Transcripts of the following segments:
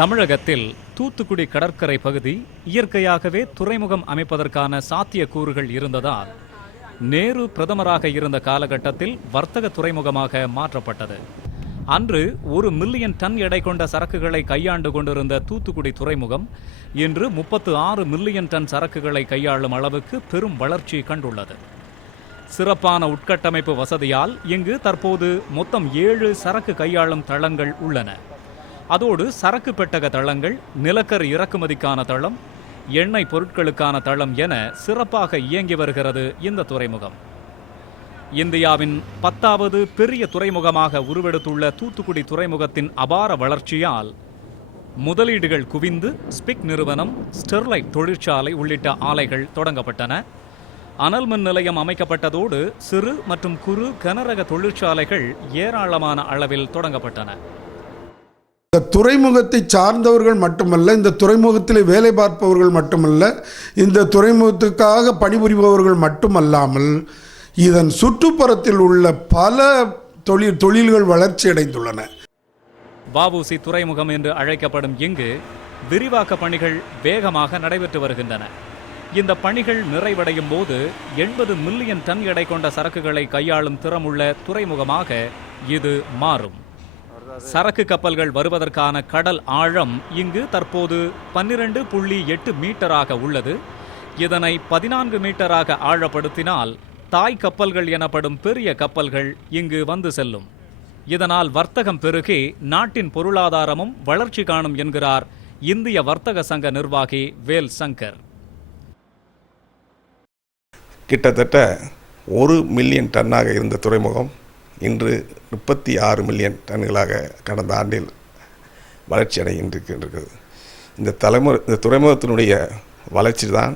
தமிழகத்தில் தூத்துக்குடி கடற்கரை பகுதி இயற்கையாகவே துறைமுகம் அமைப்பதற்கான சாத்தியக்கூறுகள் இருந்ததால் நேரு பிரதமராக இருந்த காலகட்டத்தில் வர்த்தக துறைமுகமாக மாற்றப்பட்டது. அன்று 1 மில்லியன் டன் எடை கொண்ட சரக்குகளை கையாண்டு கொண்டிருந்த தூத்துக்குடி துறைமுகம் இன்று 36 மில்லியன் டன் சரக்குகளை கையாளும் அளவுக்கு பெரும் வளர்ச்சி கண்டுள்ளது. சிறப்பான உட்கட்டமைப்பு வசதியால் இங்கு தற்போது மொத்தம் 7 சரக்கு கையாளும் தளங்கள் உள்ளன. அதோடு சரக்கு பெட்டக தளங்கள், நிலக்கரி இறக்குமதிக்கான தளம், எண்ணெய் பொருட்களுக்கான தளம் என சிறப்பாக இயங்கி வருகிறது இந்த துறைமுகம். இந்தியாவின் 10வது பெரிய துறைமுகமாக உருவெடுத்துள்ள தூத்துக்குடி துறைமுகத்தின் அபார வளர்ச்சியால் முதலீடுகள் குவிந்து ஸ்பிக் நிறுவனம், ஸ்டெர்லைட் தொழிற்சாலை உள்ளிட்ட ஆலைகள் தொடங்கப்பட்டன. அனல் மின் நிலையம் அமைக்கப்பட்டதோடு சிறு மற்றும் குறு கனரக தொழிற்சாலைகள் ஏராளமான அளவில் தொடங்கப்பட்டன. இந்த துறைமுகத்தை சார்ந்தவர்கள் மட்டுமல்ல, இந்த துறைமுகத்தில் வேலை பார்ப்பவர்கள் மட்டுமல்ல, இந்த துறைமுகத்துக்காக பணிபுரிபவர்கள் மட்டுமல்லாமல் இதன் சுற்றுப்புறத்தில் உள்ள பல தொழில்கள் வளர்ச்சி அடைந்துள்ளன. வஉசி துறைமுகம் என்று அழைக்கப்படும் இங்கு விரிவாக்க பணிகள் வேகமாக நடைபெற்று வருகின்றன. இந்த பணிகள் நிறைவடையும் போது 80 மில்லியன் டன் எடை கொண்ட சரக்குகளை கையாளும் திறமுள்ள துறைமுகமாக இது மாறும். சரக்கு கப்பல்கள் வருவதற்கான கடல் ஆழம் இங்கு தற்போது 12.8 மீட்டராக உள்ளது. இதனை 14 மீட்டராக ஆழப்படுத்தினால் தாய் கப்பல்கள் எனப்படும் பெரிய கப்பல்கள் இங்கு வந்து செல்லும். இதனால் வர்த்தகம் பெருகி நாட்டின் பொருளாதாரமும் வளர்ச்சி காணும் என்கிறார் இந்திய வர்த்தக சங்க நிர்வாகி வேல் சங்கர். கிட்டத்தட்ட 1 மில்லியன் டன்னாக இருந்த துறைமுகம் இன்று 36 மில்லியன் டன்களாக கடந்த ஆண்டில் வளர்ச்சி அடைகின்றிருக்கிறது. இந்த துறைமுகத்தினுடைய வளர்ச்சி தான்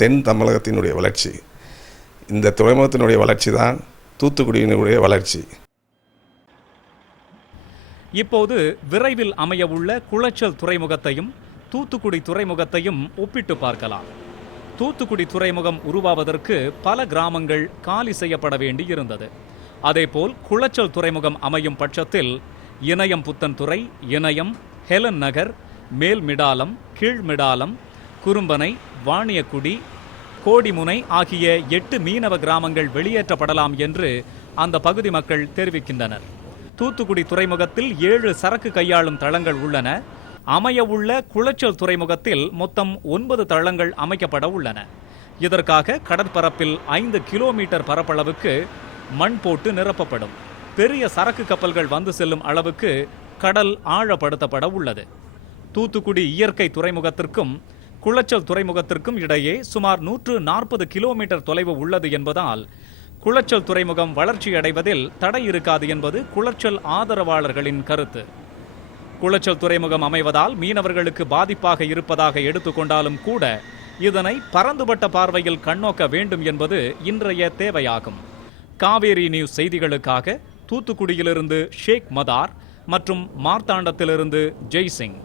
தென் தமிழகத்தினுடைய வளர்ச்சி. இந்த துறைமுகத்தினுடைய வளர்ச்சி தான் தூத்துக்குடியினுடைய வளர்ச்சி. இப்போது விரைவில் அமையவுள்ள குளச்சல் துறைமுகத்தையும் தூத்துக்குடி துறைமுகத்தையும் ஒப்பிட்டு பார்க்கலாம். தூத்துக்குடி துறைமுகம் உருவாவதற்கு பல கிராமங்கள் காலி செய்யப்பட வேண்டி இருந்தது. அதேபோல் குளச்சல் துறைமுகம் அமையும் பட்சத்தில் இணையம் புத்தன்துறை, இணையம், ஹெலன் நகர், மேல்மிடாலம், கீழ்மிடாலம், குறும்பனை, வாணியக்குடி, கோடிமுனை ஆகிய 8 மீனவ கிராமங்கள் வெளியேற்றப்படலாம் என்று அந்த பகுதி மக்கள் தெரிவிக்கின்றனர். தூத்துக்குடி துறைமுகத்தில் 7 சரக்கு கையாளும் தளங்கள் உள்ளன. அமையவுள்ள குளச்சல் துறைமுகத்தில் மொத்தம் 9 தளங்கள் அமைக்கப்பட உள்ளன. இதற்காக கடற்பரப்பில் 5 கிலோமீட்டர் பரப்பளவுக்கு மண் போட்டு நிரப்பப்படும். பெரிய சரக்கு கப்பல்கள் வந்து செல்லும் அளவுக்கு கடல் ஆழப்படுத்தப்பட உள்ளது. தூத்துக்குடி இயற்கை துறைமுகத்திற்கும் குளச்சல் துறைமுகத்திற்கும் இடையே சுமார் 140 கிலோமீட்டர் தொலைவு உள்ளது என்பதால் குளச்சல் துறைமுகம் வளர்ச்சி அடைவதில் தடை இருக்காது என்பது குளச்சல் ஆதரவாளர்களின் கருத்து. குளச்சல் துறைமுகம் அமைவதால் மீனவர்களுக்கு பாதிப்பாக இருப்பதாக எடுத்துக்கொண்டாலும் கூட இதனை பரந்துபட்ட பார்வையில் கண்ணோக்க வேண்டும் என்பது இன்றைய தேவையாகும். காவேரி நியூஸ் செய்திகளுக்காக தூத்துக்குடியிலிருந்து ஷேக் மதார் மற்றும் மார்த்தாண்டத்திலிருந்து ஜெய்சிங்.